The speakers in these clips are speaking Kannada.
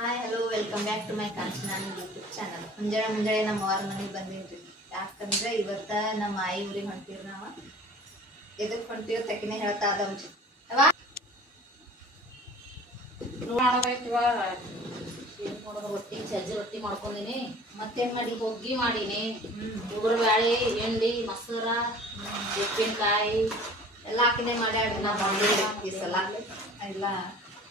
Hi hello welcome back to my Kanchana YouTube channel. ಮುಂಜಾನೆ ನಮ್ಮ ಅವ್ರ ಮನೆಗೆ ಬಂದೀನಿ. ಯಾಕಂದ್ರೆ ಇವತ್ತ ನಮ್ಮ ಆಯಿ ಊರಿಗೆ ಹೊಂಟೀವಿ. ನಾವು ಎದಕ್ಕೆ ಹೊಂಟೀವಿ ತಕ್ಕಿನೇ ಹೇಳ್ತಾ ಅದ ರೊಟ್ಟಿ ಸಜ್ಜಿ ರೊಟ್ಟಿ ಮಾಡ್ಕೊಂಡಿನಿ. ಮತ್ತೇನ್ ಮಾಡಿ ಹೊಗ್ಗಿ ಮಾಡೀನಿ. ಉಗುರು ಬ್ಯಾಳಿ ಎಣ್ಣಿ ಮೊಸರ ಉಪ್ಪಿನಕಾಯಿ ಎಲ್ಲ ಹಾಕಿನೇ ಮಾಡ್ಯಾಡ್ರಿ. ನಾವು ಈ ಸಲ ಎಲ್ಲ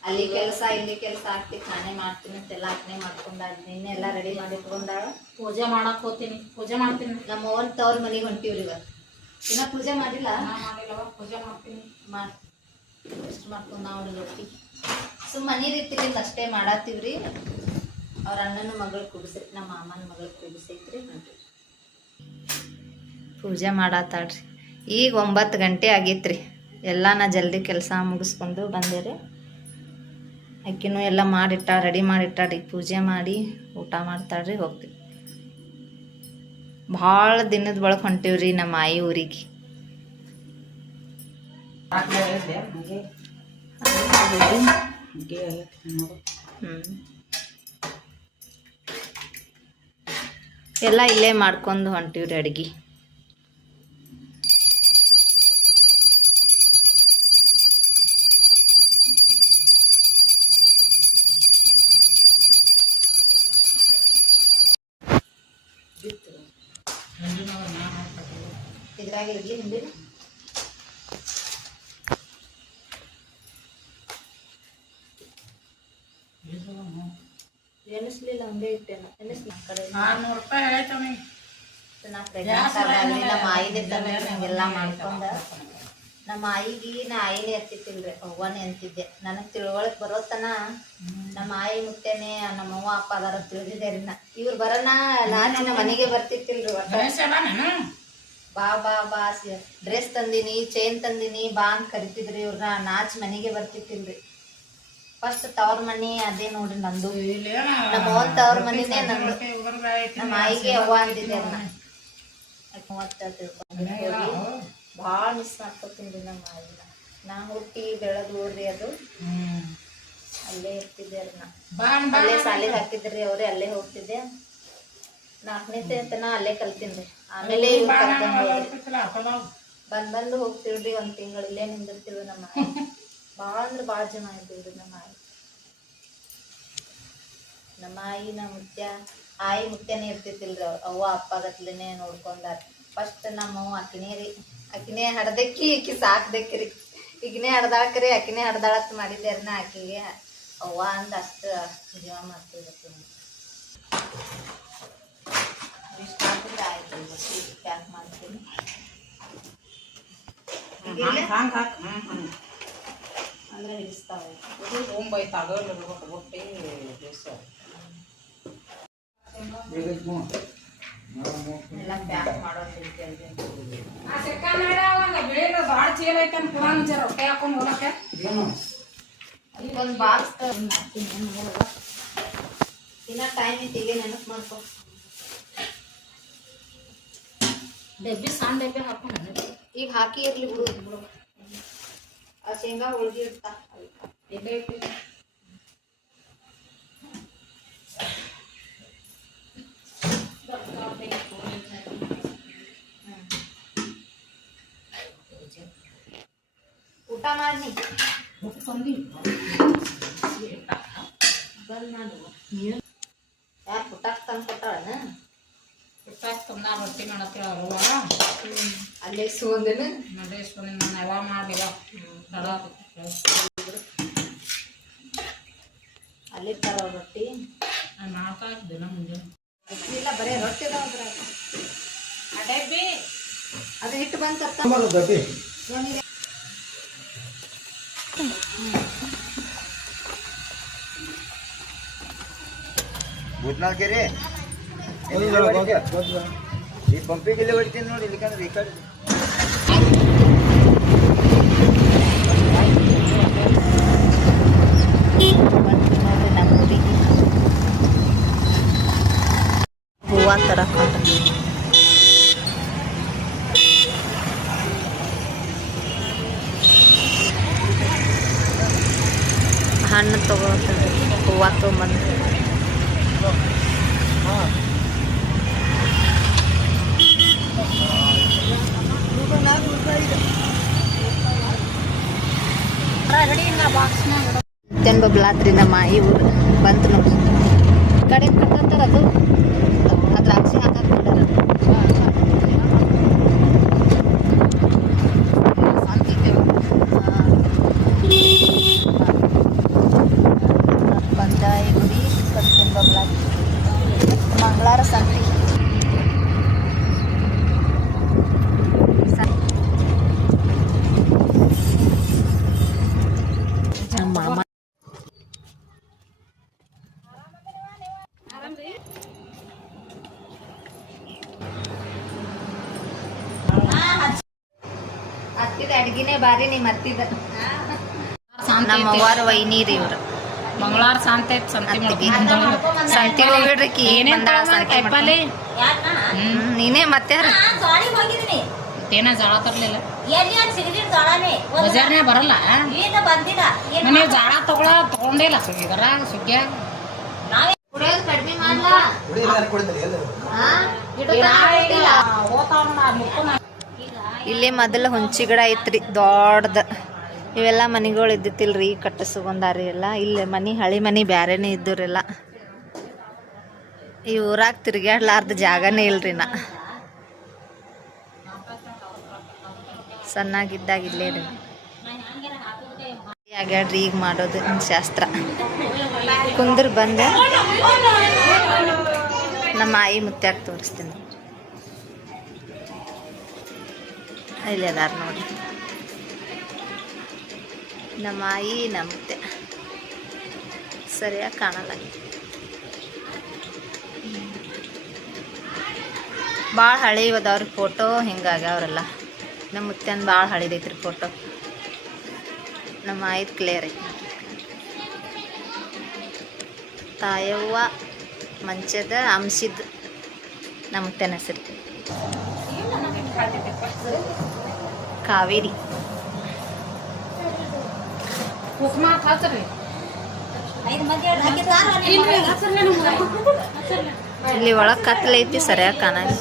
ಅಲ್ಲಿ ಕೆಲಸ ಇಲ್ಲಿ ಕೆಲಸ ಆಗ್ತಿ ನಾನೇ ಮಾಡ್ತೀನಿ ಅಂತೆಲ್ಲ ಹಾಕಿನೇ ಮಾಡ್ಕೊಂಡಾಳ. ನಿನ್ನೆ ಎಲ್ಲ ರೆಡಿ ಮಾಡಿ ಇಟ್ಕೊಂಡಾಳ. ಪೂಜೆ ಮಾಡಕ್ ಹೋಗ್ತೀನಿ. ಪೂಜೆ ಮಾಡ್ತೀನಿ. ನಮ್ಮ ಅವ್ವನ್ ತವ್ರ ಮನೆಗೆ ಹೊಂಟೀವ್ರಿ. ಇವತ್ತು ಇನ್ನ ಪೂಜೆ ಮಾಡಿಲ್ಲ. ಮಾಡಿಲ್ಲವ ಪೂಜೆ ಮಾಡ್ತೀನಿ. ಎಷ್ಟು ಮಾಡ್ಕೊಂಡು ನಾವು ರೊಟ್ಟಿ ಮನೆ ರೀತಿಲಿಂದ ಅಷ್ಟೇ ಮಾಡತ್ತೀವ್ರಿ. ಅವ್ರ ಅಣ್ಣನ ಮಗಳು ಕುಡಿಸೈತಿ, ನಮ್ಮ ಮಾಮನ ಮಗಳು ಕುಡಿಸೈತ್ರಿ. ಪೂಜೆ ಮಾಡತ್ತಾಳ್ರಿ. ಈಗ 9 ಗಂಟೆ ಆಗೈತ್ರಿ. ಎಲ್ಲ ನಾ ಜಲ್ದಿ ಕೆಲಸ ಮುಗಿಸ್ಕೊಂಡು ಬಂದೇರಿ. ಅಕ್ಕಿನೂ ಎಲ್ಲ ಮಾಡಿಟ್ಟ ರೆಡಿ ಮಾಡಿಟ್ಟಾಡ್ರಿ. ಪೂಜೆ ಮಾಡಿ ಊಟ ಮಾಡ್ತಾಳ್ರಿ. ಹೋಗ್ತೀವಿ. ಭಾಳ ದಿನದ ಬಳಕ ಹೊಂಟೀವ್ರಿ ನಮ್ಮ ಆಯಿ ಊರಿಗೆ. ಎಲ್ಲ ಇಲ್ಲೇ ಮಾಡ್ಕೊಂಡು ಹೊಂಟೀವ್ರಿ ಅಡ್ಗಿ. ಇದ್ರಾಗ ಇಡ್ಲಿ ಹಿಂಡಿ ಎನಿಸ್ಲಿಲ್ಲ, ಹಂಗೆ ಇಟ್ಟೇನ ಎನಿಸ್ಲಿ. ಕಡೆ ನಮ್ಮ ಆಯಿನೇ ತಂದ್ರೆ ಹಂಗೆಲ್ಲ ಮಾಡ್ಕೊಂಡ ನಮ್ಮ ಆಯಿಗೆ ನಾ ಆಯಿನೇ ಎತ್ತಿತ್ತಿಲ್ರಿ, ಅವ್ವನೇ ಅಂತಿದ್ದೆ. ನನಗೆ ತಿಳುವಳಿಕೆ ಬರೋತನ ನಮ್ಮ ಆಯಿ ಮುತ್ತೇನೆ ನಮ್ಮ ಅವ್ವ ಅಪ್ಪ ಅದಾರ ತಿಳಿದಿದ್ದೆ ರೀ. ಇವ್ರು ಬರೋಣ ನಾನು ನಮ್ಮ ಮನೆಗೆ ಬರ್ತಿತ್ತಿಲ್ರಿ. ಬಾ ಬಾ ಬಾ ಡ್ರೆಸ್ ತಂದಿನಿ, ಚೈನ್ ತಂದಿನಿ ಬಾ ಅಂತ ಕರಿತಿದ್ರಿ. ಇವ್ರನ್ನ ನಾಚ್ ಮನೆಗೆ ಬರ್ತಿತ್ತಿಲ್ರಿ. ಫಸ್ಟ್ ತವ್ರ ಮನಿ ಅದೇ ನೋಡ್ರಿ ನಂದು. ನಮ್ಮ ಅವ್ವನ್ ತವ್ರ ಮನಿನೇ ನಂದು. ನಮ್ಮ ಆಯಿಗೆ ಅವ್ವ ಅಂತಿದ್ದೆ. ಭಾಳ ಮಿಸ್ ಮಾಡ್ಕೊತೀನಿ ನಮ್ಮ ಆಯಿನ. ನಾ ಹುಟ್ಟಿ ಬೆಳೆದು ಊರ್ರಿ ಅದು. ಅಲ್ಲೇ ಇರ್ತಿದ್ದೆ ಅವ್ರನ್ನ. ಅಲ್ಲೇ ಸಾಲಿಗೆ ಹಾಕಿದ್ರಿ ಅವ್ರೆ, ಅಲ್ಲೇ ಹೋಗ್ತಿದ್ದೆ. 4ನೇ ತನ ಅಲ್ಲೇ ಕಲ್ತೀನಿ. ಆಮೇಲೆ ಬಂದು ಹೋಗ್ತಿವ್ರಿ. 1 ತಿಂಗಳು ಇಲ್ಲೇ ನಿಂದಿರ್ತೀವಿ. ನಮ್ಮ ಆಯಿ ಭಾಳ ಅಂದ್ರೆ ಭಾಳ ಜನ ಇದ್ದೀವ್ರಿ. ನಮ್ಮ ಆಯಿ ನಮ್ಮ ಆಯಿ ಮುತ್ಯನೇ ಇರ್ತಿತ್ತಿಲ್ರಿ. ಅವ್ವ ಅಪ್ಪ ಗತ್ಲೆನೆ ನೋಡ್ಕೊಂಡಾರ. ಫಸ್ಟ್ ನಮ್ಮವ್ವ ಅಕ್ಕಿನೇ ಹಡ್ದಕ್ಕಿ, ಈಕಿ ಸಾಕ್ದಕ್ಕಿರಿ. ಈಗಿನೇ ಹಡ್ದಾಳ್ಕರಿ ಅಕ್ಕಿನೇ ಹಡ್ದಾಳತ್ ಮಾಡಿದ್ಯಾರನ. ಆಕಿಗೆ ಅವ್ವ ಅಂದ ಅಷ್ಟು ಜೀವ ಮಾಡ್ತಿರ್ತೀನಿ. ಇಷ್ಟ ಆಗ್ತದೆ ಆಯ್ತು. ಪ್ಯಾಕ್ ಮಾಡ್ತೀನಿ. ಅಂದ್ರೆ ಹಿಡಿಸ್ತಾವೆ ಎಲ್ಲ ಪ್ಯಾಕ್ ಮಾಡೋದು. ಒಂದು ಬಾಕ್ಸ್ ಇನ್ನ ಟೈಮ್ ಐತಿಗೆ ನೆನಪು ಮಾಡ್ಕೊ. ಡಬ್ಬಿ ಸಣ್ಣ ಡಬ್ಬಿ ಹಾಕೊಂಡು ಈಗ ಹಾಕಿ ಇರ್ಲಿ ಬಿಡು. ಆ ಶೇಂಗಾ ಹೋಳ್ಗಿ ಇರ್ತಾ ಊಟ ಮಾಡಿ ಬಂದ್ ಮಾಡು. ಯಾರು ಪುಟ್ಟಾಕ್ ತಂದು ಕೊಟ್ಟಾಳ? ಪುಟ್ಟಾಕ್ ತಂದ ರೊಟ್ಟಿ ಮಾಡತ್ತೇಳ ಅಲ್ವ. ಅಲ್ಲೇ ಸೋಂದನ ನಡೆ ಸೋನಿ ನಾನು ಯಾವ ಮಾಡಿವ ಅಲ್ಲಿರ್ತಾರ ರೊಟ್ಟಿ. ನಾನು ಮಾಡ್ತಾ ಇದ್ದೆ ಮುಂಜಾನೆ. ಇಲ್ಲ ಬರೀ ರೊಟ್ಟಿ ಅದಾವ. ಡಬ್ಬಿ ಅದು ಹಿಟ್ಟು ಬಂತ. ಭೂತ್ನಾಳ್ ಕೆರೆ ಈ ಪಂಪಿಗೆಲ್ಲ ಹೊಡಿತೀನಿ ನೋಡಿ. ಇಲ್ಲಿಕಂದ್ರೆ ಈ ಕಡೆ ಹೂವ ತರಕೊಂಡ ಹಣ್ಣು ತಗೋತೀವಿ. ಹೂವು ತೊಗೊಂಬಂದು ತೆನ್ ಬಬ್ಲಾತ್ರಿ ನಮ್ಮ ಇವು ಬಂತು ನೋಡಿ ಕಡೆ ಕಟ್ಟಂತಾರ ಅದು ದ್ರಾಕ್ಷಿ ಹಾಕಕ್ ಬಿಡಾರ ಬಂದಾಯ ಗುಡಿ ಕಟ್ಟೆನ್ ಬಬ್ಲಾತ್ರಿ ಮಂಗಳಾರ ಸಂತಿ ಮಾಮ ಹತ್ತಿದ ಅಡ್ಗಿನೇ ಬಾರಿ ನೀ ಮತ್ತಿದ ನಮ್ಮ ಅವ್ವಾರ ವೈನೀರಿ ಇವ್ರು ಮಂಗಳವಾರ ಸಂತೆ ಸಂತಿ ಹೋಗಿಡ್ರಿ ನೀನೇ ಮತ್ತೆ ಏನ ಜಾಳ ತರ್ಲಿಲ್ಲ ಬಜಾರ್ನೇ ಬರಲ್ಲ ನೀವು ಜಾಳ ತಗೊಂಡಿಲ್ಲ ಸುಗ್ಗಿಯಾಗ ಕಡಿಮೆ ಮಾಡ್ಲಾ ಇಲ್ಲೇ ಮೊದಲ ಹುಂಚಿ ಗಿಡ ಐತ್ರಿ ದೊಡ್ಡದ ಇವೆಲ್ಲ ಮನಿಗಳು ಇದ್ದಿತ್ತಿಲ್ರಿ ಕಟ್ಟಿಸ್ಕೊಂಡಾರಿ ಎಲ್ಲ ಇಲ್ಲೇ ಮನಿ ಹಳಿ ಮನಿ ಬ್ಯಾರೇನೆ ಇದ್ದವ್ರೆಲ್ಲ ಈ ಊರಾಗ ತಿರ್ಗ್ಯಾಡ್ಲಾರ್ದ ಜಾಗನೇ ಇಲ್ರಿ ನಾ ಸಣ್ಣಾಗಿದ್ದಾಗ ಇಲ್ಲೇ ರೀ ಆಗ್ಯಾಡ್ರಿ ಈಗ ಮಾಡೋದು ಶಾಸ್ತ್ರ ಕುಂದ್ರ ಬಂದೆ ನಮ್ಮ ಆಯಿ ಮುತ್ಯಾಗ ತೋರಿಸ್ತೀನಿ ಇಲ್ಲೆದಾರ ನೋಡಿ ನಮ್ಮ ಆಯಿ ನಮ್ಮ ಮುತ್ತೆ ಸರಿಯಾಗಿ ಕಾಣಲ್ಲ ಭಾಳ ಹಳೆ ಅದಾವ್ರಿ ಫೋಟೋ ಹಿಂಗಾಗ್ಯಾವ್ರಲ್ಲ ನಮ್ಮ ಮುತ್ತೆಂದು ಭಾಳ ಹಳಿದೈತ್ರಿ ಫೋಟೋ ನಮ್ಮ ಆಯ್ತು ಕ್ಲಿಯರ್ ಐತಿ ತಾಯವ್ವ ಮಂಚದ ಅಂಶಿದ ನಮ್ಮ ಮುತ್ತೆನ ಹೆಸರು ಕಾವೇರಿ ಇಲ್ಲಿ ಒಳಗೆ ಕತ್ಲೈತಿ ಸರಿಯಾಗಿ ಕಾಣಲ್ಲ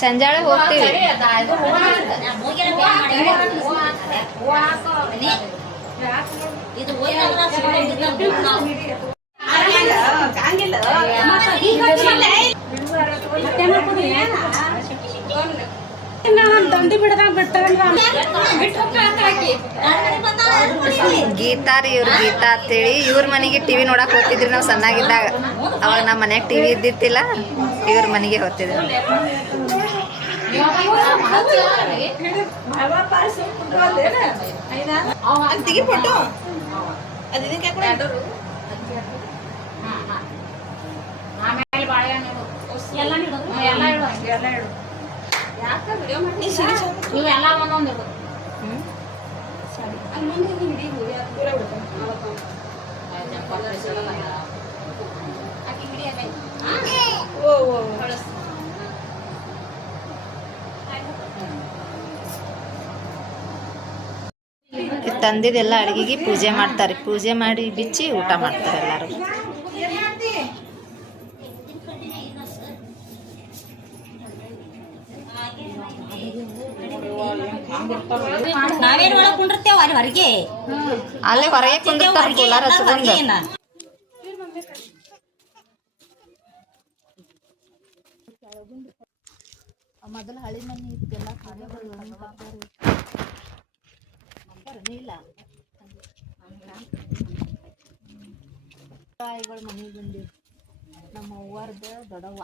ಸಂಜಾಳೆ ಹೋಗ್ತೀವಿ ಗೀತಾ ರೀ ಇವ್ರು ಗೀತಾ ಅಂತೇಳಿ ಇವ್ರ ಮನೆಗೆ ಟಿವಿ ನೋಡಕ್ ಹೋಗ್ತಿದ್ರಿ ನಾವು ಸಣ್ಣಾಗಿದ್ದಾಗ ಅವಾಗ ನಮ್ಮ ಮನ್ಯಾಗ ಟಿವಿ ಇದ್ದಿತ್ತಿಲ್ಲ ಇವ್ರ ಮನೆಗೆ ಹೋಗ್ತಿದ್ವಿ ಇವೆಲ್ಲ ಒಂದೊಂದು ತಂದಿದ್ದೆಲ್ಲ ಅಡುಗೆಗೆ ಪೂಜೆ ಮಾಡ್ತಾರೆ ಪೂಜೆ ಮಾಡಿ ಬಿಚ್ಚಿ ಊಟ ಮಾಡ್ತಾರೆ ಎಲ್ಲರೂ ನಾವೇನ್ ಒಳಗ್ ಕುಂಡಿರ್ತೇವ ಅಲ್ಲಿ ಹೊರಗೆ ಅಲ್ಲೇ ಹೊರಗೆ ಕುಂದಿರ್ತಾರೆ ಕೋಲಾರ ಹಚ್ಕೊಂಡು ಮೊದಲು ಹಳಿ ಮನೆ ಇತ್ತೆಲ್ಲ ಇಲ್ಲ ತಾಯಿಗಳ ಮನೆಗೆ ಬಂದಿವಿ ನಮ್ಮ ಅವ್ವಾರ್ದ ದೊಡ್ಡವ್ವ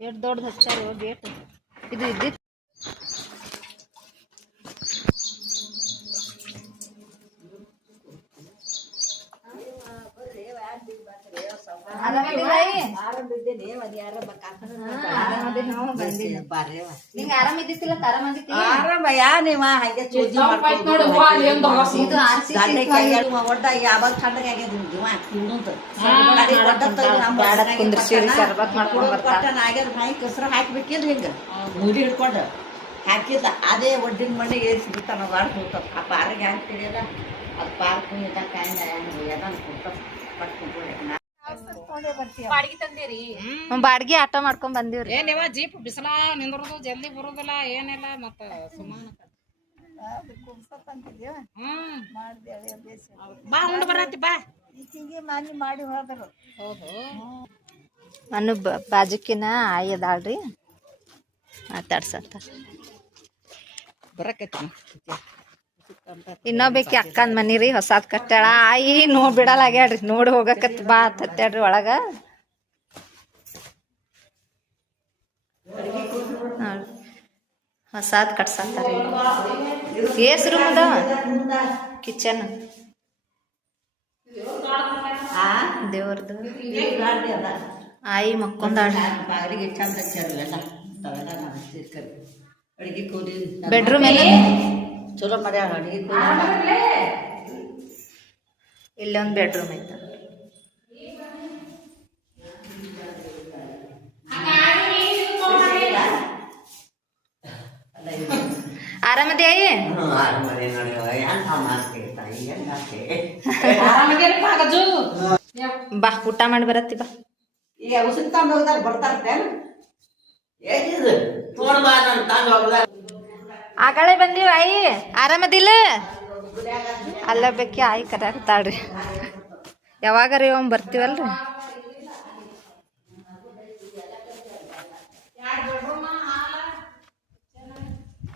ಎಷ್ಟು ದೊಡ್ಡದು ಹಚ್ಚಾರ ಗೇಟ್ ಇದು ಇದ್ದಿತ್ತು ನಿಂಗೆ ಆರಾಮ ಇದ್ದಿತ್ತಿಲ್ಲ ಆರಾಮ ಆಗಿತ್ತಿ ಆರಾಮಯ್ಯ ನೀವ ಹಾಗೆ ಸೂಜಿ ಮಾಡ್ಕೊಂಡು ಇದು ಆರ್ಸಿ ಒಡ್ಡ ಯಾವಾಗ ಥಂಡಗೆ ಕುಂದ್ರಿಸಿರಿ ಸರ್ಬತ್ ಮಾಡ್ಕೊಂಡ್ ಬರ್ತಾರ ಮೈ ಕೆಸರು ಹಾಕ್ಬೇಕಿಲ್ಲ ಹಿಂಗ ಮೂಡಿ ಹಿಡ್ಕೊಂಡು ಹಾಕಿದ್ದ ಅದೇ ಒಡ್ಡಿನ ಮಣ್ಣೆ ಏರಿಸಿ ಬಿಡ್ತಾನ ಬಾಳ್ ಹೋಗ್ತಾವ ಆ ಪಾರಿಗೆ ಹ್ಯಾಂಗ ತಿಳಿಯಲ್ಲ ಅದು ಪಾರ್ಕ್ ಕುಣಿತ ಕಾಯಿನ ಎಲ್ಲ ಕೊಡ್ತಾವ ಬಾಡಿಗೆ ತಂದಿರಿ ಬಾಡ್ಗಿ ಆಟೋ ಮಾಡ್ಕೊಂಡ್ ಬಂದಿವ್ರಿ ಏನಿವ ಜೀಪ್ ಬಿಸಿಲ ನಿಂದ್ರದು ಜಲ್ದಿ ಬರುದಿಲ್ಲ ಏನಿಲ್ಲ ಮತ್ತ ಸುಮಾನ ಬಾ ಉಂಡ್ ಬರತ್ತಿ ಬಾ ಹೌದು ನಾನು ಬಾಜುಕಿನ ಆಯಿ ಅದಾಳ್ರಿ ಮಾತಾಡ್ಸತ್ತ ಬರಕತ್ತಿ ಇನ್ನೊಬ್ಬಾಕಿ ಅಕ್ಕನ ಮನಿ ರೀ ಹೊಸಾದ್ ಕಟ್ಟಾಳ ಆಯಿ ಬಿಡಲಾಗ್ಯಾಡ್ರಿ ನೋಡಿ ಹೋಗಕತ್ ಬಾ ತತ್ತಾಡ್ರಿ ಒಳಗ ಹೊಸಾದ್ ಕಟ್ಸತ್ತಾರ ಏಸ್ ರೂಮ್ ಅದಾವ ಕಿಚನ್ ದೇವ್ರದ್ದು ಆಯಿ ಮಕ್ಕೊಂದಾಳ್ರಿ ಬಾಗಿಲಿಗೆ ಚಂದ ಹಚ್ಚಾರಲ್ಲ ತಾವೆಲ್ಲ ಅಡಿಗೆ ಕೂಲಿ ಬೆಡ್ರೂಮ್ ಎಲ್ಲ ಚಲೋ ಮಾಡ್ಯಾರ ಅಡಿಗೆ ಕೂಲಿ ಇಲ್ಲೇ ಒಂದು ಬೆಡ್ರೂಮ್ ಐತ ಆರಾಮದಿ ಆಯಿ ಬಾ ಊಟ ಮಾಡಿ ಬರತ್ತಿ ಬಾ ಈಗ ಔಷಧಿ ತಂದು ಹೋಗ್ದಾರ ಬರ್ತಾರ ಏನಿದು ತೊಗೊಂಡ್ ಬಾ ನಾನು ತಂದು ಹೋಗ್ದಾರ ಆಕಳೆ ಬಂದೀವ ಆಯಿ ಆರಾಮದಿಲ್ಲ ಅಲ್ಲ ಬೇಕಿ ಆಯಿ ಕರ್ಯಾಕತ್ತಾಳ್ರಿ ಯಾವಾಗಾರ ಒಮ್ಮೆ ಬರ್ತೀವಲ್ರಿ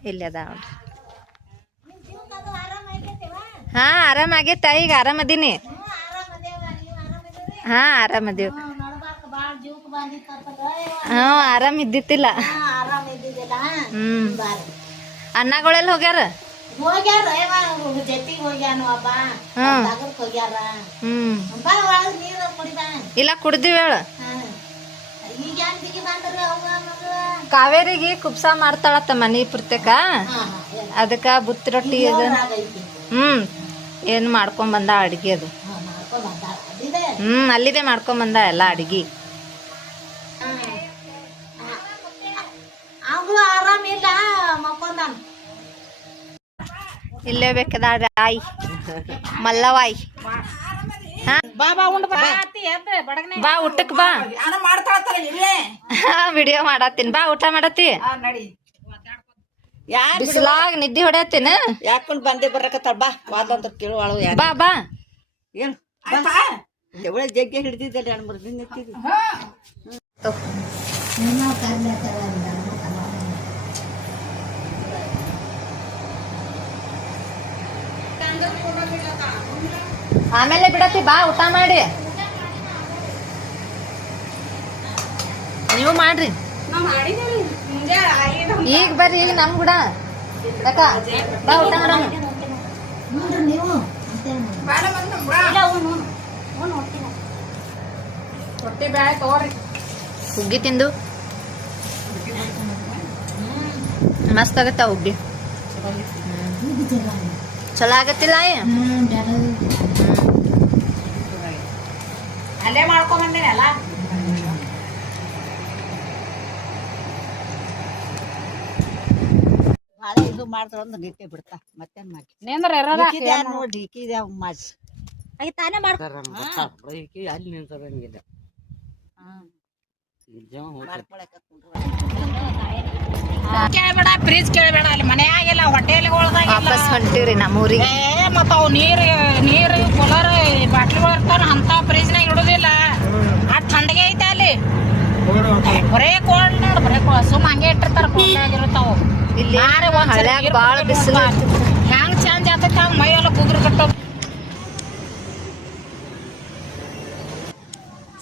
ಇಲ್ಲೇ ಅದ ನೋಡ್ರಿ ಹಾ ಆರಾಮಾಗೈತೆ ಈಗ ಆರಾಮದೀನಿ ಹಾ ಆರಾಮದೀವ ಹಾ ಆರಾಮ್ ಇದ್ದಿತ್ತಿಲ್ಲ ಅಣ್ಣಗಳೆಲ್ಲ ಹೋಗ್ಯಾರ ಹೋಗ್ಯಾರ ಜೊತೆಗೆ ಹೋಗ್ಯಾನ ಒಬ್ಬ ತಗಕ್ ಹೋಗ್ಯಾರ ಬಾ ಒಳಗ ನೀರು ಕುಡಿದ ಇಲ್ಲ ಕುಡ್ದಿವಿ ಹೇಳ ಈಗ ಯಾಕೆ ಬಿಗಿ ಬಂದ್ರಿ ಅವ್ವ ಮಗಳ ಕಾವೇರಿಗೆ ಕುಬ್ಸ ಮಾಡ್ತಾಳತ್ತ ಮನಿ ಪುರ್ತಕ ಅದಕ್ಕ ಬುತ್ತಿ ರೊಟ್ಟಿ ಅದು ಏನ್ ಮಾಡ್ಕೊಂಡ್ ಬಂದ ಅಡ್ಗಿ ಅದು ಅಲ್ಲಿದೆ ಮಾಡ್ಕೊಂಡ್ ಬಂದ ಎಲ್ಲ ಅಡ್ಗಿ ಅವ್ರು ಆರಾಮಿಲ್ಲ ಮಕ್ಕೊಂದಾನ ಇಲ್ಲೇ ಬೇಕದಾಳ್ರಿ ಆಯಿ ಮಲ್ಲವಾಯಿ ಬಾ ಬಾ ಉಂಡ್ ಬಾ ಬಡಗನೆ ಬಾ ಊಟಕ್ ಬಾ ಮಾಡ್ತಾಳ ಇಲ್ಲೇ ವಿಡಿಯೋ ಮಾಡತ್ತೀನಿ ಬಾ ಊಟ ಮಾಡತ್ತಿ ನಡಿ ಬಿಸಿಲಾಗ ನಿದ್ದೆ ಹೊಡ್ಯಾತೀನ ಯಾಕೊಂಡ್ ಬಂದೆ ಬರಕತ್ತಾಳ ಬಾ ವಾದಂತ ಕೇಳುವಾಳು ಬಾ ಬಾ ಏನ್ ಎವಳೆ ಜಗ್ಗೆ ಹಿಡ್ದಿದ್ದಲ್ಲ 2-3 ದಿನ ಎತ್ತಿದ್ವಿ ಆಮೇಲೆ ಬಿಡತ್ತಿ ಬಾ ಊಟ ಮಾಡಿ ನೀವು ಮಾಡ್ರಿ ಈಗ ಬರ್ರಿ ಈಗ ನಮ್ ಕೂಡ ಅಕ್ಕ ಬಾ ಊಟ ಮಾಡೋಣ ರೊಟ್ಟಿ ಬ್ಯಾಳೆ ತಗೋರಿ ಹುಗ್ಗಿ ತಿಂದು ಮಸ್ತ್ ಆಗತ್ತ ಹುಗ್ಗಿ ಚಲೋ ಆಗತ್ತಿಲ್ಲ ಅಲ್ಲೇ ಮಾಡ್ಕೊಂಡ್ ಬಂದೇನೆ ಅಲ್ಲ ಭಾಳ ಇದು ಮಾಡ್ತಾಳ ಅಂದ್ರೆ ನಿತ್ಯ ಬಿಡ್ತಾ ಮತ್ತೇನ್ ಮಾಡಿ ನಿಂದ್ರ ನೋಡಿ ಈಕಿದ್ಯಾವ ಮಾಡಿ ತಾನೇ ಈಕಿ ಅಲ್ಲಿ ನಿಂತರಂಗಿಲ್ಲ ಕೇಳಬೇಡ ಫ್ರಿಜ್ ಕೇಳಬೇಡ ಅಲ್ಲಿ ಮನ್ಯಾಗೆಲ್ಲ ಹೋಟೆಲ್ಗಳದಾಗ ವಾಪಸ್ ಹೊಂಟಿವ್ರಿ ನಮ್ಮೂರಿಗೆ ಮತ್ತ ಅವು ನೀರು ಕೂಲರ್ ಬಾಟ್ಲಿಗಳು ಇರ್ತಾವ ಅಂತ ಫ್ರಿಜ್ನಾಗ ಇಡುದಿಲ್ಲ ಆ ಥಂಡಿಗೆ ಐತೆ ಅಲ್ಲಿ ಬರೇ ಕೋಲ್ಡ್ ನೋಡು ಬರೇ ಸುಮ್ಮ ಹಂಗೆ ಇಟ್ಟಿರ್ತಾರ ಕೋಲ್ಡ್ ಆಗಿರ್ತಾವ ಇಲ್ಲಿ ಹಳ್ಳ್ಯಾಗ ಬಾಳ ಬಿಸಿಲು ಹ್ಯಾಂಗ್ ಚೇಂಜ್ ಆಗ್ತೈತೆ ಹಂಗ ಮೈ ಎಲ್ಲ ಕುಗ್ರು ಕಟ್ಟೋ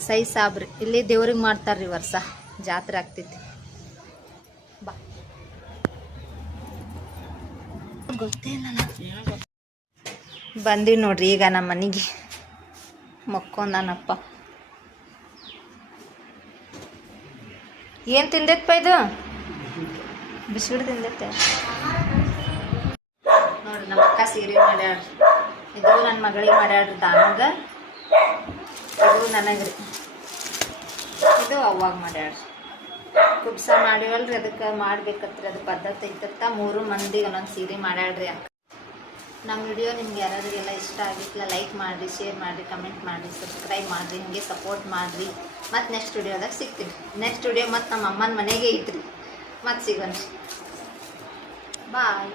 ಸೈ ಸಾಬ್ರಿ ಇಲ್ಲಿ ದೇವ್ರಿಗೆ ಮಾಡ್ತಾರ್ರಿ ವರ್ಷ ಜಾತ್ರೆ ಆಗ್ತೈತಿ ಬಾ ಬಂದೀವಿ ನೋಡ್ರಿ ಈಗ ನಮ್ಮ ಮನೆಗೆ ಮಕ್ಕೊಂದಾನಪ್ಪ ಏನು ತಿಂದೈತಪ್ಪ ಇದು ಬಿಸ್ಕಿಟ್ ತಿಂದೈತೆ ನೋಡ್ರಿ ನಮ್ಮ ಅಕ್ಕ ಸೀರೆ ಮಾಡ್ಯಾಡ್ರಿ ಇದು ನನ್ನ ಮಗಳಿಗೆ ಮಾಡ್ಯಾಡ್ರಿ ದಾನಗ ಇದು ನನಗ್ರಿ ಇದು ಅವಾಗ ಮಾಡ್ಯಾಡ್ರಿ ಕುಬ್ಸ ಮಾಡಿವಲ್ರಿ ಅದಕ್ಕೆ ಮಾಡ್ಬೇಕತ್ರಿ ಅದು ಪದ್ಧತಿ ಐತತ್ತ 3 ಮಂದಿಗೆ ಒಂದೊಂದು ಸೀರೆ ಮಾಡ್ಯಾಡ್ರಿ ಅಕ್ಕ ನಮ್ಮ ವಿಡಿಯೋ ನಿಮ್ಗೆ ಯಾರಾದ್ರಿಗೆಲ್ಲ ಇಷ್ಟ ಆಗಿತ್ತಲ್ಲ ಲೈಕ್ ಮಾಡಿರಿ ಶೇರ್ ಮಾಡಿರಿ ಕಮೆಂಟ್ ಮಾಡಿರಿ ಸಬ್ಸ್ಕ್ರೈಬ್ ಮಾಡಿರಿ ಹಿಂಗೆ ಸಪೋರ್ಟ್ ಮಾಡಿರಿ ಮತ್ತು ನೆಕ್ಸ್ಟ್ ವಿಡಿಯೋದಾಗ ಸಿಗ್ತೀನಿ ನೆಕ್ಸ್ಟ್ ವಿಡಿಯೋ ಮತ್ತು ನಮ್ಮ ಅಮ್ಮನ ಮನೆಗೆ ಐತ್ರಿ ಮತ್ತು ಸಿಗೋಣ ಬಾಯ್